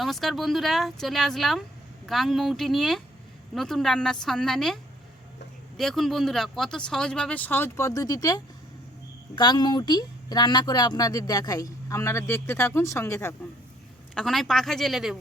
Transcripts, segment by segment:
নমস্কার বন্ধুরা, চলে আসলাম গাং মৌটি নিয়ে নতুন রান্নার সন্ধানে। দেখুন বন্ধুরা, কত সহজভাবে সহজ পদ্ধতিতে গাং মৌটি রান্না করে আপনাদের দেখাই। আপনারা দেখতে থাকুন, সঙ্গে থাকুন। এখন আমি পাখা জেলে দেব।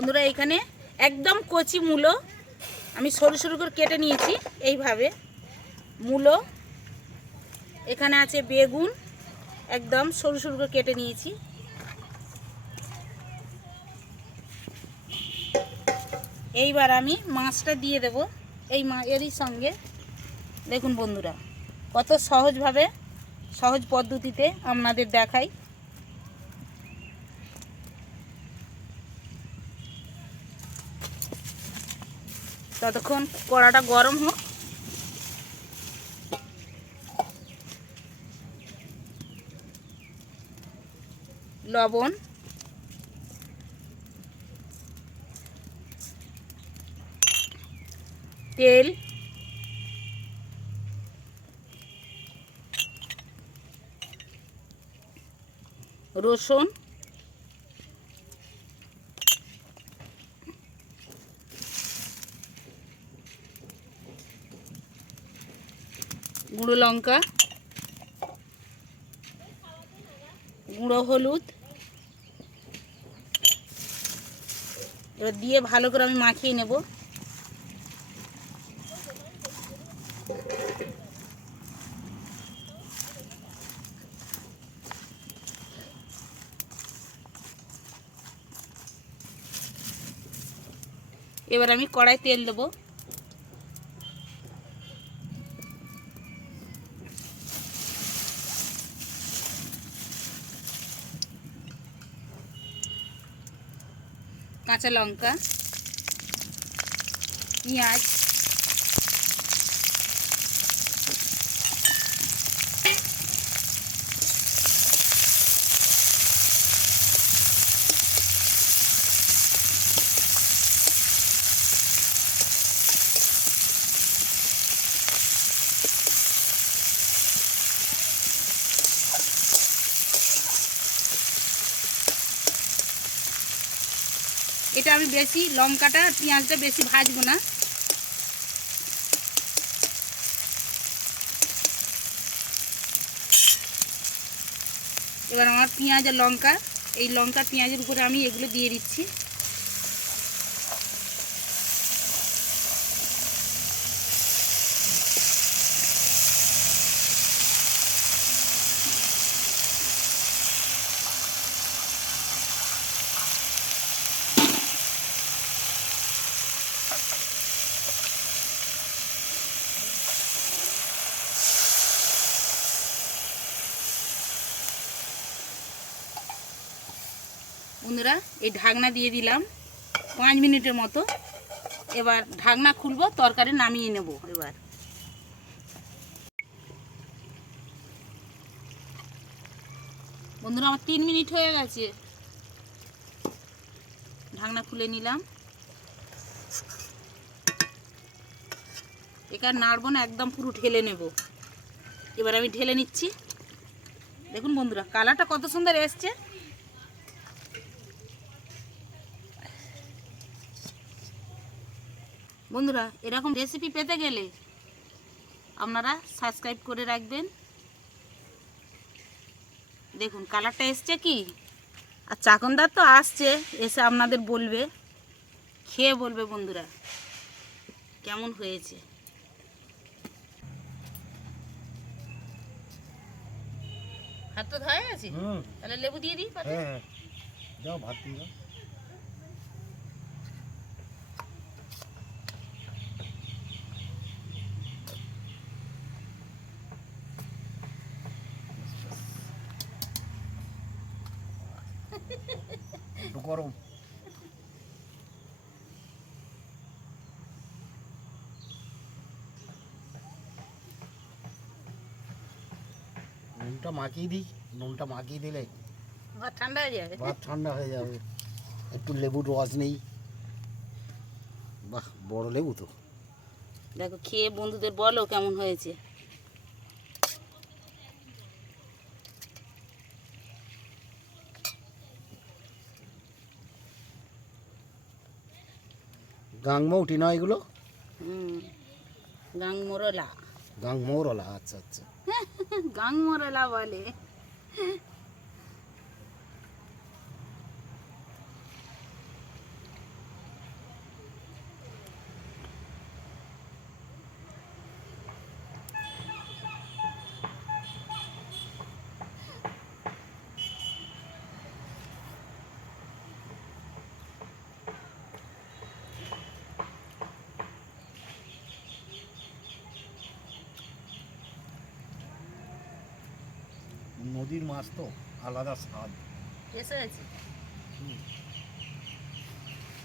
বন্ধুরা এখানে একদম কচি মূলো আমি সরু সরু করে কেটে নিয়েছি, এইভাবে। মূলো, এখানে আছে বেগুন, একদম সরু সরু করে কেটে নিয়েছি। এইবার আমি মাছটা দিয়ে দেব এই মা, এরই সঙ্গে। দেখুন বন্ধুরা, কত সহজভাবে, সহজ পদ্ধতিতে আপনাদের দেখাই। ততক্ষণ কড়াটা গরম হোক। লবণ। তেল। রসুন। গুঁড়ো লঙ্কা, গুঁড়ো হলুদ। এবার দিয়ে ভালো করে আমি মাখিয়ে নেব। এবার আমি কড়াই তেল দেবো। কাঁচা লঙ্কা পেঁয়াজ এটা আমি বেশি লঙ্কাটা, পেঁয়াজটা বেশি ভাজবো না। এবার আমার পেঁয়াজ আর লঙ্কা, এই লঙ্কা, পেঁয়াজের উপরে আমি এগুলো দিয়ে দিচ্ছি। বন্ধুরা, এই ঢাকনা দিয়ে দিলাম পাঁচ মিনিটের মতো। এবার ঢাকনা খুলবো, তরকারি নামিয়ে নেব এবার। বন্ধুরা, আমার তিন মিনিট হয়ে গেছে। ঢাকনা খুলে নিলাম। এখানে নাড়বো না, একদম পুরো ঢেলে নেব। এবার আমি ঢেলে নিচ্ছি। দেখুন বন্ধুরা, কালারটা কত সুন্দর এসছে। বন্ধুরা এরকম রেসিপি পেতে গেলে আপনারা সাবস্ক্রাইব করে রাখবেন। দেখুন কালারটা এসছে কি? আর চাকনদার তো আসছে এসে আপনাদের বলবে খেয়ে বলবে বন্ধুরা কেমন হয়েছে। হাত তো গেছে? হুম। তাহলে লেবু দিয়ে দিই? হ্যাঁ হ্যাঁ। যাও ভাত দিয়ে গরম। নুনটা মাখিয়ে দিই নুনটা মাখিয়ে দিলে ভাত ঠান্ডা হয়ে যাবে। ভাত ঠান্ডা হয়ে যাবে। একটু লেবুর রস নেই। বাহ বড় লেবু তো। দেখো খেয়ে বন্ধুদের বলো কেমন হয়েছে। গাংমৌটি না এগুলো? গাংমোরলা। গাংমৌরলা আচ্ছা আচ্ছা। গাংমোরলা বলে। নদীর মাছ তো আলাদা স্বাদ। এসে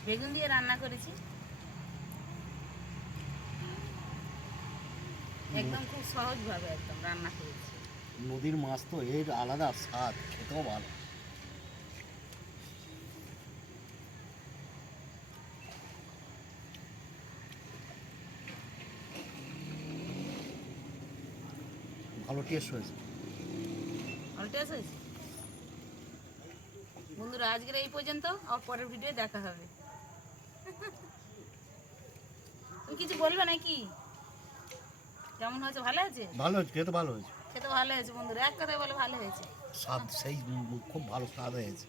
বেগুন দিয়ে রান্না করেছি। একদম খুব সহজভাবে একদম রান্না করেছি। নদীর মাছ তো এর আলাদা স্বাদ খেতেও ভালো। ভালো টেস্ট হয়েছে। এসে বন্ধুরা আজকের এই পর্যন্ত আর পরের ভিডিও দেখা হবে। তুমি কিছু বলবে নাকি? কেমন হয়েছে? ভালো আছে? ভালো হয়েছে খেতে ভালো হয়েছে। খেতে ভালো হয়েছে বন্ধুরা। এক কথায় বলে ভালো হয়েছে। স্বাদ সেই খুব ভালো স্বাদ হয়েছে।